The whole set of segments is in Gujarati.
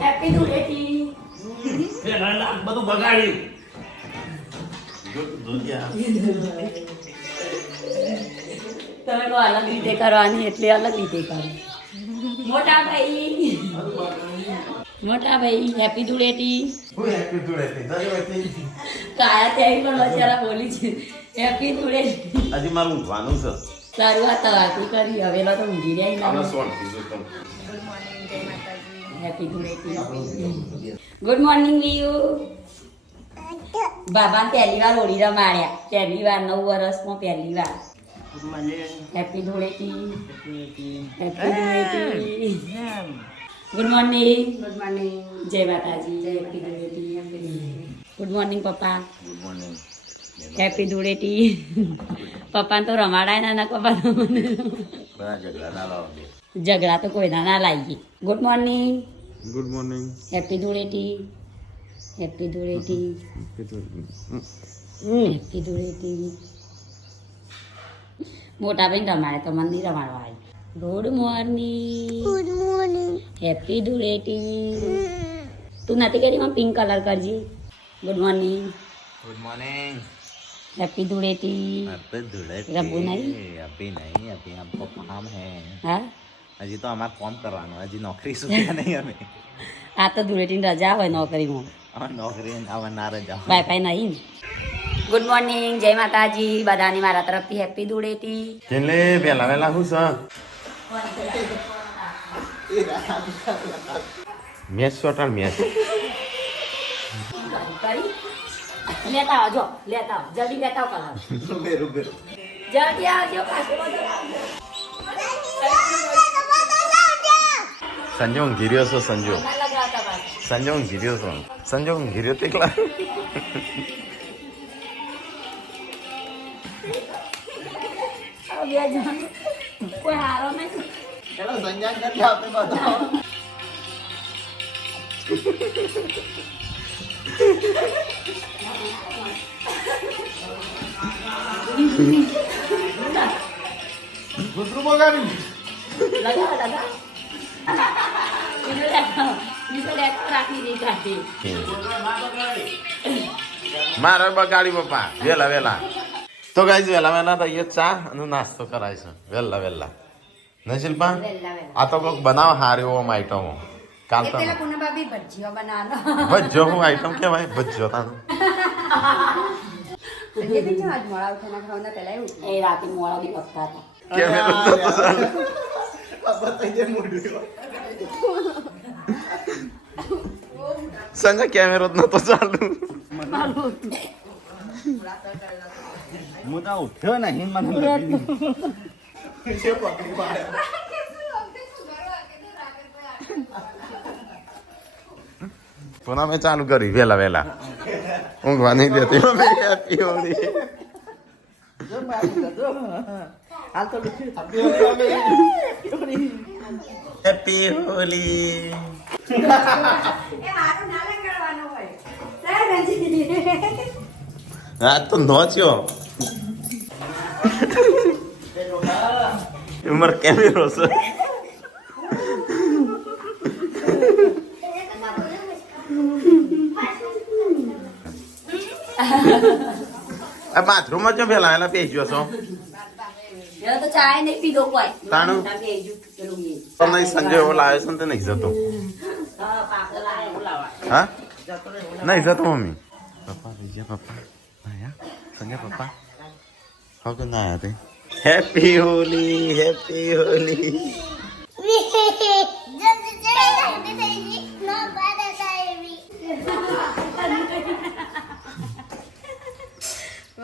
હેપી ધૂળેટી. બધું બગાડ્યું. તમે તો અલગ રીતે કરવાની એટલે અલગ રીતે કરો. મોટા ભાઈ હેપી ધૂળેટી. કાયા ત્યાં પણ બચારા બોલી છે હેપી ધૂળેટી. હજી મારું ઊંઘવાનું છે. સારું આ તવાતી કરી હવેલા તો ઊંઘી રહ્યા આપણે સોન કીધું તમે. હેપી ધૂળેટી. ગુડ મોર્નિંગ વિયુ. બાબા પહેલી વાર હોળી રમાડ્યા. પહેલી વાર 9 વર્ષમાં પહેલી વાર. Happy Dhuleti. Happy Dhuleti. Good morning. Good morning. જય માતાજી. હેપી ધૂળેટી. ગુડ મોર્નિંગ પપ્પા. Good morning. હેપી ધૂળેટી. પપ્પાને તો રમાડાય ના પપ્પા તો મને બધા ઝઘડા ના લાવો. ઝઘડા તો કોઈના ના લાગી. Good morning. Good morning. Happy Dhuleti. Happy Dhuleti. Happy Dhuleti. મોટા ભાઈ રમાડે તો મને નહીં રમાડવા આવી. Good morning. Good morning. Happy Dhuleti. તું નથી કરી માં પિંક કલર કરજી. Good morning. Good morning. Happy Dhuleti. Happy Dhuleti. રબુ નહીં? अभी नहीं, अभी हमको काम है. હા હજી તો અમારે કામ કરવાનું, હજી નોકરી સુધી નહીં અમે. આ તો ધૂળેટીની રજા હોય નોકરીમાં. હવે નોકરી આવા ના રજા. બાય બાય નહીં. Good morning. જય માતાજી. બધાની મારા તરફથી હેપી ધૂળેટી. એટલે વેલા વેલા હું છે મેચ સોટાળ મેચ. લેતા આવજો, લેતા આવો, જલ્દી લેતા આવો કલર. જલ્દી આવજો પાછું સંજો ઘીર્યો છો સંજો. લગાવતા પાછું. સંજો ઘીર્યો છો. સંજો ઘીર્યો તો એકલા. બે જણ કોઈ હારો નહીં. લગાવો, લગાવો. બીજો લેતો રાખી દઈ કાઢી. મારે બગાડી પપ્પા વેલા વેલા. તો ગાઈઝ વેલા વેલા તો અહીંયા ચા અને નાસ્તો કરાય છે વેલા વેલા. નહીં શિલ્પા? આ તો કોઈક બનાવ હાર્યો આમ આઈટમો. કાલ તો ભજ્જો હું આઈટમ કેવાય ભજ્જો તાનો. એ રાતે મોડા બી પકતા હતા. કેમેરો નતો ચાલુ. સંજય કેમેરો નતો ચાલુ. હું તો ઉઠ્યો નહીં મને પુના મેં ચાલુ કરી વેલા વેલા. ઊંઘવા નહીં દેતી હેપી હોળી. હાલ તો હેપી હોળી. આ તો નોચ્યો ઉમર કેમેરો છે. આ બાથરૂમમાં જો પેલા એલા બેસ્યો છો એનો તો ચાય નહીં પીધો કોઈ. તાણું? તમને સંજય એવો લાવ્યો છે ને તે નહીં જતો. હા નહીં જતો મમ્મી. પપ્પા વિજયા પપ્પા આયા સંજય પપ્પા હવે ના આયા તે. Happy Holi happy Holi.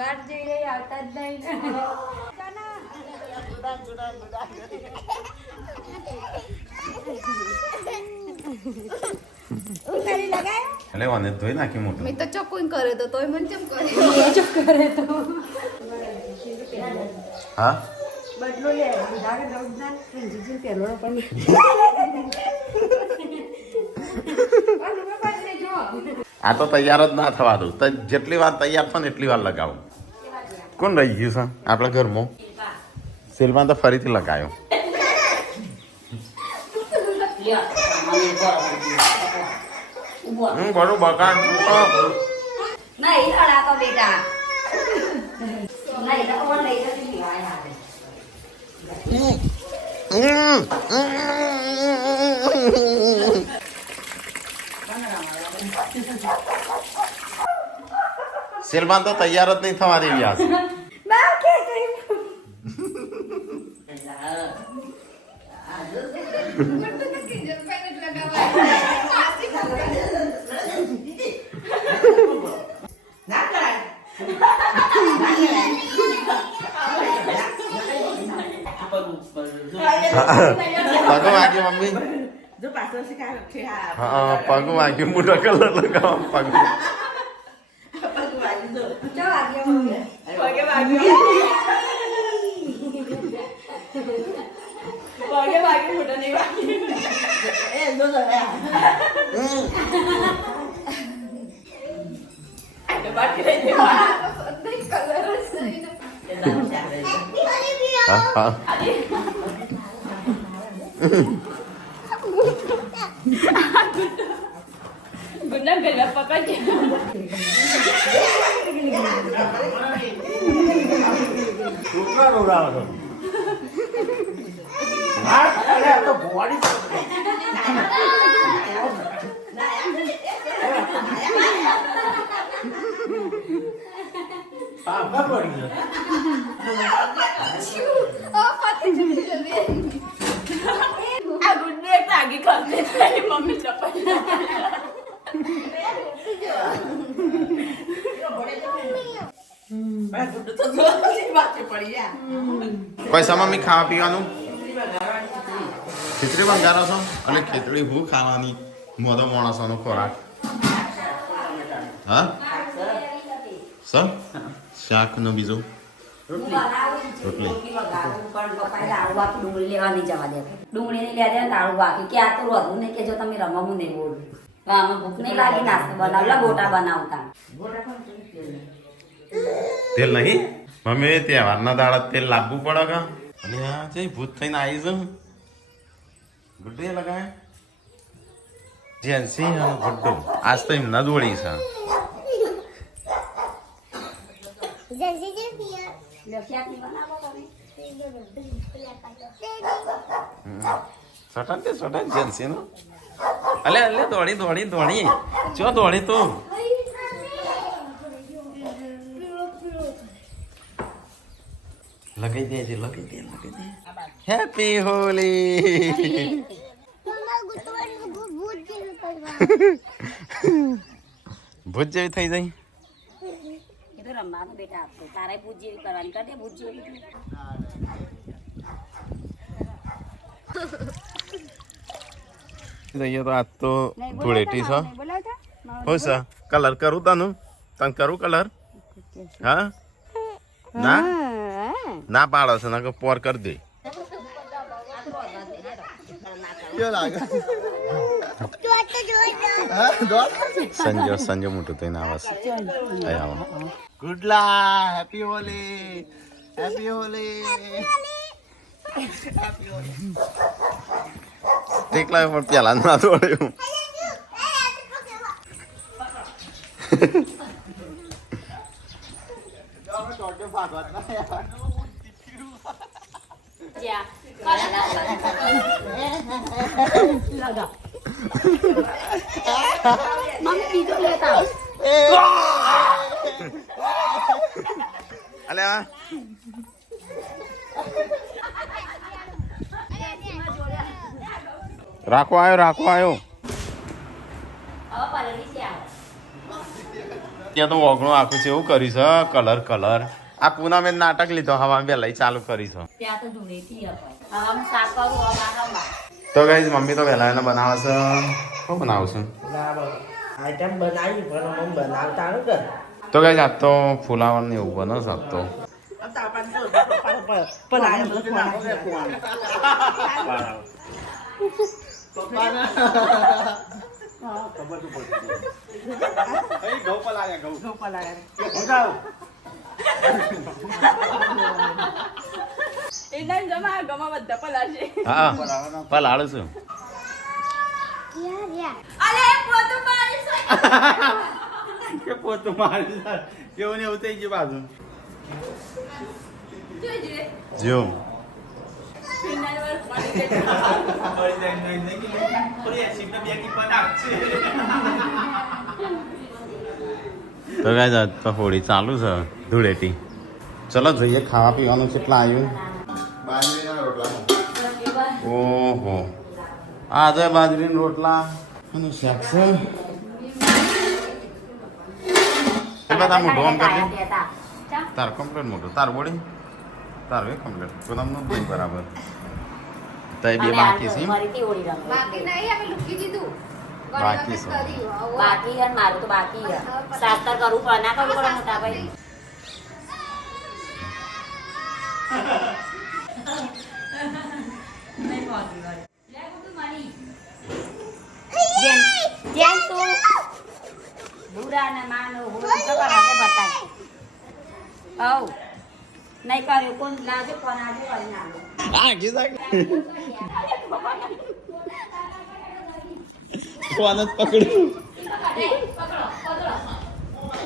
વાત જોઈ રહી આવતા જ નહીં. એટલે મને ધોઈ નાખી મોટું. મેં તો ચોખ્ખું કરે તો તોય મને કેમ કરે એ જો કરે તો હા બદલો લે ઉધાર દઉં જીજી પેલો પણ આ તો તૈયાર જ ના થવા દઉં. જેટલી વાર તૈયાર થાય ને એટલી વાર લગાવું. કોણ રહી ગયું છે આપણા ઘરમાં? શિલ્પા તો ફરીથી લગાયો. લ્યો મને ઉભો બરું બકાન નહીં રડા તો બેટા નહીં તો કોણ લઈ જતી પીવાય હારે સેલમાન તો તૈયાર જ નહીં થવા દેવી આજ પગ વાગ્યો મમ્મી હા પગ વાગ્યો મોટો કલર લગાવો પગ હા ગુંડા ગલા પકડ છોકરા રોડાવો તો બોડી પાપા પડી આ ગુંડો એક આગી કરતે તારી મમ્મી ચપલ પૈસા મમ્મી ખાવા પીવાનું ખીચડી બંગારો છો અને ખીચડી હું ખાવાની મોદો માણસોનો ખોરાક હા સર શાક નો બીજું રોટલી ડુંગળી લેવા નહીં જવા દે ડુંગળી નહીં લેવા દે દાળું બાકી કે આ તો રોધું નહીં કે જો તમે રમવું નહીં બોલું આમાં ભૂખ નહીં લાગી નાસ્તો બનાવલા ગોટા બનાવતા તેલ નહીં મમ્મી તહેવારના દાડા તેલ લાવવું પડે કા અને આ જઈ ભૂત થઈને આવી છે ગુડ્ડુ એ લગાય જેન્સી અને ગુડ્ડુ આજ તો એમના દોડી છે સટન જેન્સી નો અલે અલે દોડી દોડી દોડી ચો દોડી તું લગાઈ દેજે લગાઈ દે હેપી હોલી ભૂત જેવી થઈ જાય એ તો રમવાનું બેટા આપતો તારે ભૂત જેવી કરવાની કરી દે ભૂત જેવી તો આજ તો ધૂળેટી છે હો સર કલર કરું તને કરું કલર હા ના ના પાડો છે ના પોર કરી દે સંજય મોટું થઈને આવે છે ગુડલા હેપી હોલી હેપી હોલી ઠીકલા પણ પેલા ના દોડ્યું અલે રાખો આવ્યો ત્યાં તો ઓગણું આખું છે એવું કરી છે કલર આ પૂનમ એ નાટક લીધો હવા બે લઈ ચાલુ કરી છે ત્યાં તો ધૂળેટી હવામાં શાક કરું હવામાં તો ગાઈઝ મમ્મી તો વહેલા એને બનાવે છે શું બનાવશું આઈટમ બનાવી પણ હું બનાવતા નથી. તો ગાઈઝ આજ તો ફુલાવર ને એવું બને છે આજ તો પણ આ બધું હા પલાળું છું કે પોતું મારી કેવું ને એવું થઈ ગયું બાજુ જો તો ગાઈસ આજ તો હોળી ચાલુ છે ધૂળેટી ચલો જઈએ ખાવા પીવાનું કેટલા આવ્યું ઓહો આજે બાજરીના રોટલા અને શાક છે બધા મોઢું આમ કરજે તાર કમ્પ્લેટ મોઢું તાર બોડી તારું એ કમ્પ્લેટ કોદમનું જ નહીં બરાબર તો એ બે બાકી છે બાકી નહીં અમે લૂકી દીધું બાકી છે. બાકી છે ને મારું તો બાકી છે શાસ્ત્ર કરવું પડે ના કરવું પડે મોટા ભાઈ જેમ તું બુરા ને માનો હોય તો કરાવે બતાય હવ નહીં કર્યું કોણ લાગે કોણ આજે કરી નાખો કોણ જ પકડ્યું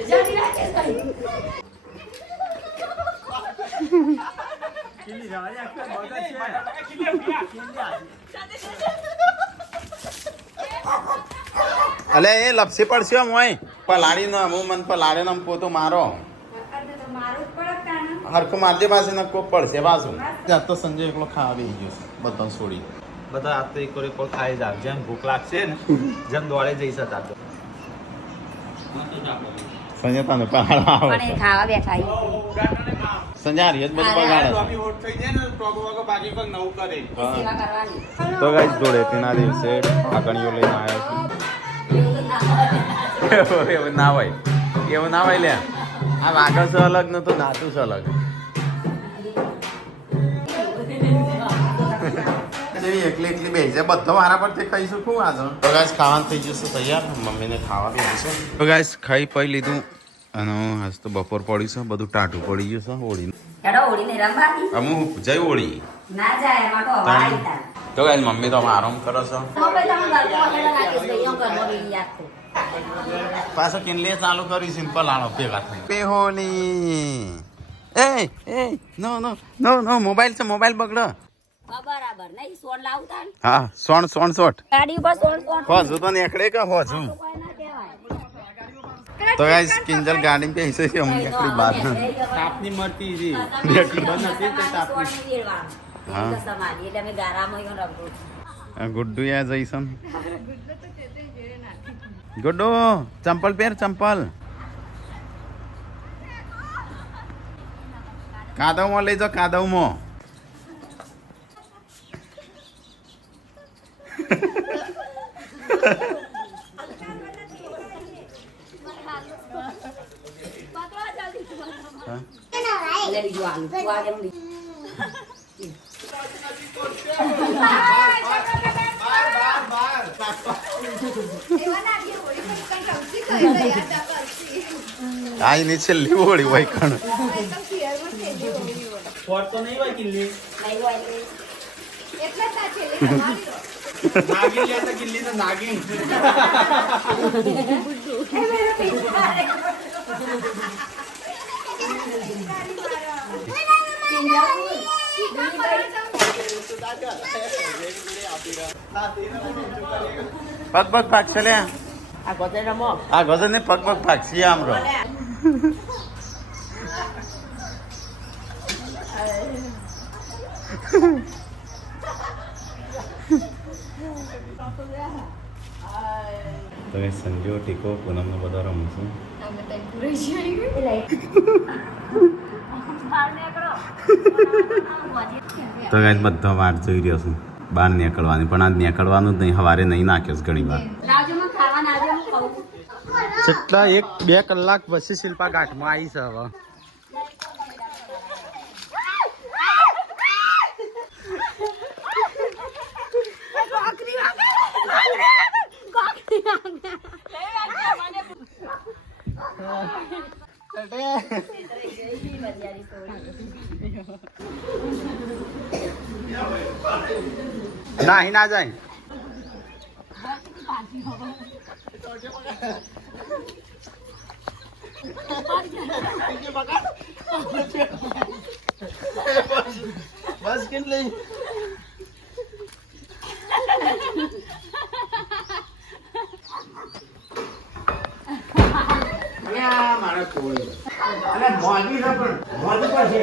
જલ્દી રાખે અલે એ લપસી પડશે મોય પલાડી ન હું મન પલાડે ને પોતો મારો હરખું મારજે પાસે ને કોક પડશે પાછું ત્યાં તો સંજય એકલો ખાવા બેસી ગયો છે બધા છોડી બધા આ તો એક ખાઈ જાવ જેમ ભૂખ લાગશે ને જેમ દોડે જઈ શકતા તો સંજય તને પહાડ આવે પણ એ ખાવા બેઠા સંજય હારી જ બધું બગાડે સેવા કરવાની તો ગાઈસ ધૂળેટીના દિવસે આગળીઓ લઈને આવ્યા છે એવું ના હોય લે આ વાગસ અલગ ને તો નાતું છે અલગ એકલી એકલી બેસી જાય બધો મારા પર તે ખાઈશું શું આજે તો ગાઈસ ખાવાનું થઈ જશે તૈયાર મમ્મીને ખાવા બી આવશે તો ગાઈસ ખાઈ પી લીધું અને આજ તો બપોર પડી છે બધું ટાઢું પડી ગયું છે હોળી હેડો હોળી ને રમવાની અમુક જય હોળી ના જાય એમાં તો હવા આવી તો ગાઈસ મમ્મી તો આરામ કરો છો મોબાઈલ તમે ઘર તો વગેરે રાખીશ ભાઈ હું ઘરમાં બેસી યાદ તો પાછો કિનલે ચાલુ કરી સિમ્પલ આણો ભેગા થઈ પેહોલી એ નો નો નો નો મોબાઈલ છે મોબાઈલ બગડો બરાબર નહીં સોન લાવતા ને હા સોણ શોટ ગાડી ઉપર સોન હોજુ તો નીકળે કે હોજુ કોઈ ના કહેવાય તો ગાઈસ કિંજલ ગાડી पे ऐसे ही हम નીકળી બહાર તાપની મળતી હતી હા. સમાધિ એટલે અમે ગારામાં રમવું ગુડ્ડુ યા જઈસન ગુડ્ડુ ચંપલ પહેર ચંપલ કાદવમાં લઈ જાઓ કાદવમાં એટલે બીજું આલુ તું આ કેમ લીધું? આ એની છેલ્લી હોળી હોય કણ ફોટ તો નહીં હોય કિલ્લી નહીં હોય એટલે એટલે જ આ છેલ્લે નાગીન લેતા કિલ્લી તો નાગીન પગ પગ ભાગશે લે આ ગોતે રમો આ ગજર ને પગ પગ ભાગશે આમ રો તમે સંજો ટીકો પૂનમ નો બધા રમશું અમે તો પૂરે જઈ તો ગાઈસ બધો વાટ જોઈ રહ્યો છું બહાર નીકળવાની પણ આજ નીકળવાનું જ નહીં સવારે નહીં નાખ્યો છે ઘણી વાર લાવજો મને ખાવા નાજો હું ખાઉં કેટલા 1-2 કલાક પછી શિલ્પા ઘાટમાં આવી છે હવે નાહી ના જાય બસ કેટલી મારે કોઈ અને મોદી છે પણ મોદી પર છે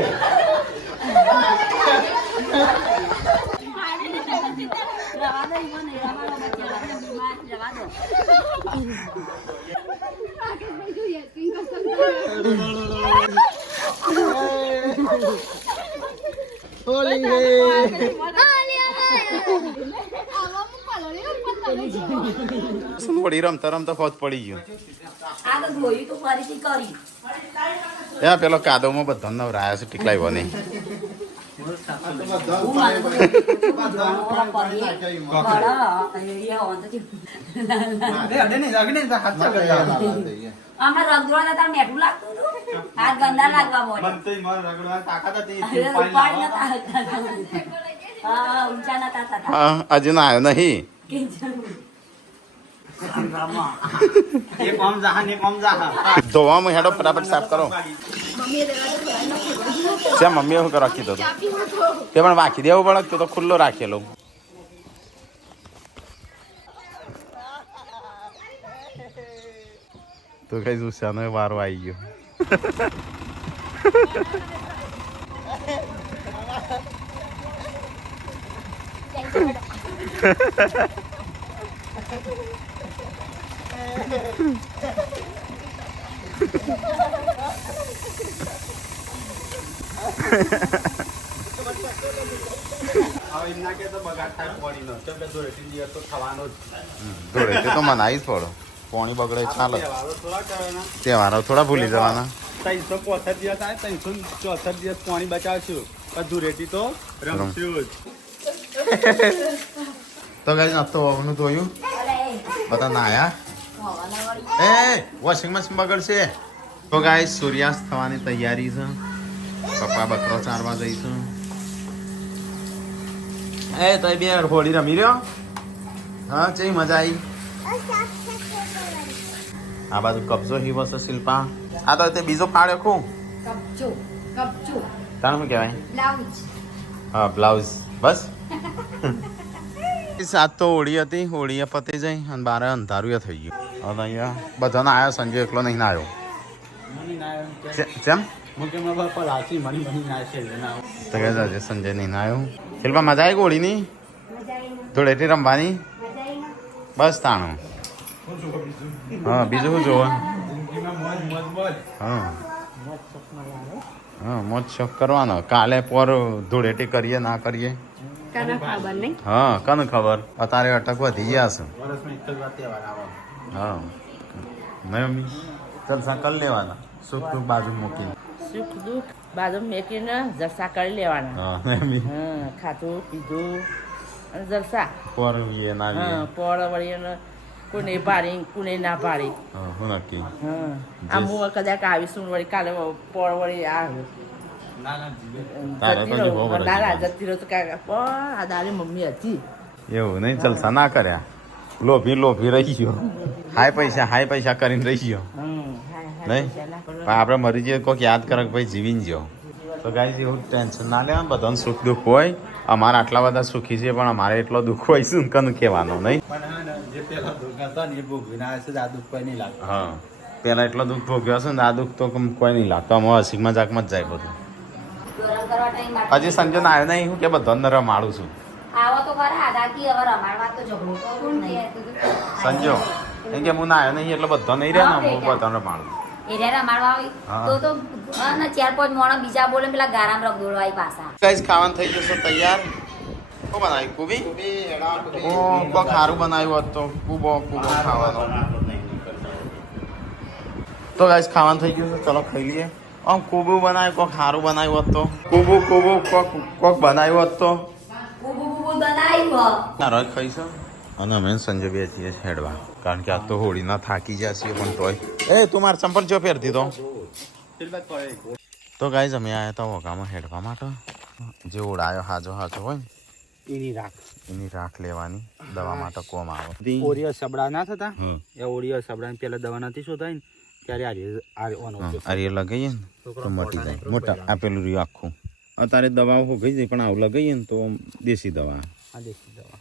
રવા દો ઈવન રવા દો બચ્ચા રવા દો વળી રમતા રમતા ફોજ પડી ગયો આ તો ધોયું તો ફરીથી કરી ત્યાં પેલો કાદવમાં બધા નવરાયા છે ટીકલાઈ નહીં આમાં રગદોળા તાર મેઠું લાગતું હતું હાથ ગંદા લાગવા મળે હા ઊંચા નતા થતા હા હજી ના આવ્યો નહીં એક ઓમ જાહા ને એક ઓમ જાહા ધોવામાં હેડો ફટાફટ સાફ કરો જ્યાં મમ્મીએ શું રાખી દો તે પણ વાંખી દેવું પડે તું તો ખુલ્લો રાખેલો તો કઈ ઉષાનો વારો આવી ગયો ધોળેટી તો મનાઈ જ પડો પાણી બગડે ચાલે તહેવારો થોડા ભૂલી જવાના 365 દિવસ આવે 364 દિવસ પાણી બચાવશું પણ ધૂળેટી તો રમશું જ તો કઈ નતો હોવાનું ધોયું બધા નાયા એ વોશિંગ મશીન બગડશે તો ગાય સૂર્યાસ્ત થવાની તૈયારી છે પપ્પા બકરો ચારવા જઈશું એ તો બે હોળી રમી રહ્યો હા ચઈ મજા આવી આ બાજુ કબજો હી વસે શિલ્પા આ તો તે બીજો પાડ્યો ખું કપચો કપચો તાણ શું કહેવાય બ્લાઉઝ હા બ્લાઉઝ બસ સાત તો હોળી હતી હોળીએ પતી જઈ અને બારે અંધારું થઈ ગયું હવે અહીંયા બધાને આવ્યો સંજય એકલો નહીં ના આવ્યો કેમ તો કે છે સંજય નહીં ના આવ્યો શિલ્પા મજા આવી હોળીની ધૂળેટી રમવાની બસ તાણું હા બીજું શું જોવા હા હા મોજ શોખ કરવાનો કાલે પર ધૂળેટી કરીએ ના કરીએ હા કને ખબર અત્યારે અટક વધી ગયા છે હા નહીં મમ્મી જલસા કરી લેવાના સુખ દુઃખ બાજુ મૂકીને સુખ દુઃખ બાજુ મેકીને જલસા કરી લેવાના હા મમ્મી હા ખાતું પીધું અને જલસા પર એ ના હા પોળ વળી કોને પાડી કોને ના પાડી હા હું નક્કી હા આમ હું કદાચ આવીશું વળી કાલે પોળ વળી આવ્યો તારે તો બહુ બરાબર ના જતી રહ્યો તો કાંઈ પણ આ દારી મમ્મી હતી એવું નહીં જલસા ના કર્યા લોભી રહી ગયો હાય પૈસા કરીને રહી ગયો નહીં પણ આપણે મરી જઈએ કોઈક યાદ કરે કે ભાઈ જીવીને ગયો તો ગાઈઝ એવું ટેન્શન ના લેવાનું બધાને સુખ દુઃખ હોય અમારા આટલા બધા સુખી છે પણ અમારે એટલો દુઃખ હોય શું કનું કહેવાનું નહીં હા પેલા એટલો દુઃખ ભોગ્યો હશે ને આ દુઃખ તો કોઈ નહીં લાગતો અમે હસી મજાકમાં જ જાય બધું ગરમ કરવા ટાઈમ માટે હજી સંજય ના આવ્યો નહીં હું કે બધાને રમાડું છું આવો તો ખરા આદાકી હવે રમાડવા તો ઝઘડો તો કોણ નહીં સંજો એમ કે હું ના આવ્યો નહીં એટલે બધા નહીં રહે ને હું બધાને રમાડું એરિયા રમાડવા આવી તો અને 4-5 મોણા બીજા બોલે પેલા ગારામ રગદોળવા આવી પાછા ગાઈઝ ખાવાનું થઈ જશે તૈયાર કો બનાવી કુબી ઓ કોક સારું બનાવ્યું હોત તો કુબો ખાવાનો તો ગાઈઝ ખાવાનું થઈ ગયું છે ચલો ખાઈ લઈએ આમ કુબુ બનાવ્યું કોક સારું બનાવ્યું હોત તો કુબુ કોક બનાવ્યું હોત તો બુબુ બનાવ્યું સારો ખાઈશું અને અમે સંજય બે છીએ હેડવા કારણ કે આ તો હોળીના થાકી ગયા છીએ પણ તોય એ તું મારે ચંપલ જો પહેરતી તો ગાઈઝ અમે આવ્યા હતા વગામાં હેડવા માટે જે ઓળાયો હાજો હોય ને એની રાખ એની રાખ લેવાની દવા માટે કોમ આવે ઓરિયસ સબડા ના થતા હા એ ઓરિયસ સબડા પેલા દવા નથી શોધાય ને ત્યારે અરે લગાઈએ ને તો મટી જાય મોટા આપેલું રહ્યું આખું અત્યારે દવાઓ હો ગઈ જાય પણ આવું લગાઈએ ને તો દેશી દવા આ દેશી દવા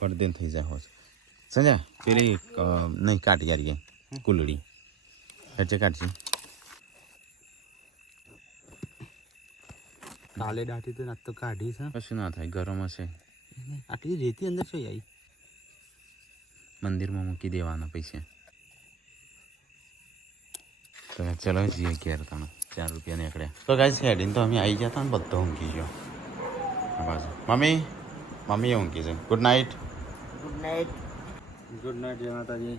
પડદેન થઈ જાય હોય સમજ્યા પેલી નહીં કાઢી યાર કુલડી એટલે કાઢી કાલે દાટી તો નાત તો કાઢી છે કશું ના થાય ગરમ હશે આટલી રેતી અંદર છે આવી મંદિરમાં મૂકી દેવાના પૈસા તો ચલો જઈએ ઘેર તમે 4 રૂપિયા નીકળ્યા તો ગાઈસ હેડીને તો અમે આવી ગયા હતા ને બધો ઊંઘી ગયો આ બાજુ મમ્મી ઊંઘી છે good night good night good night જય માતાજી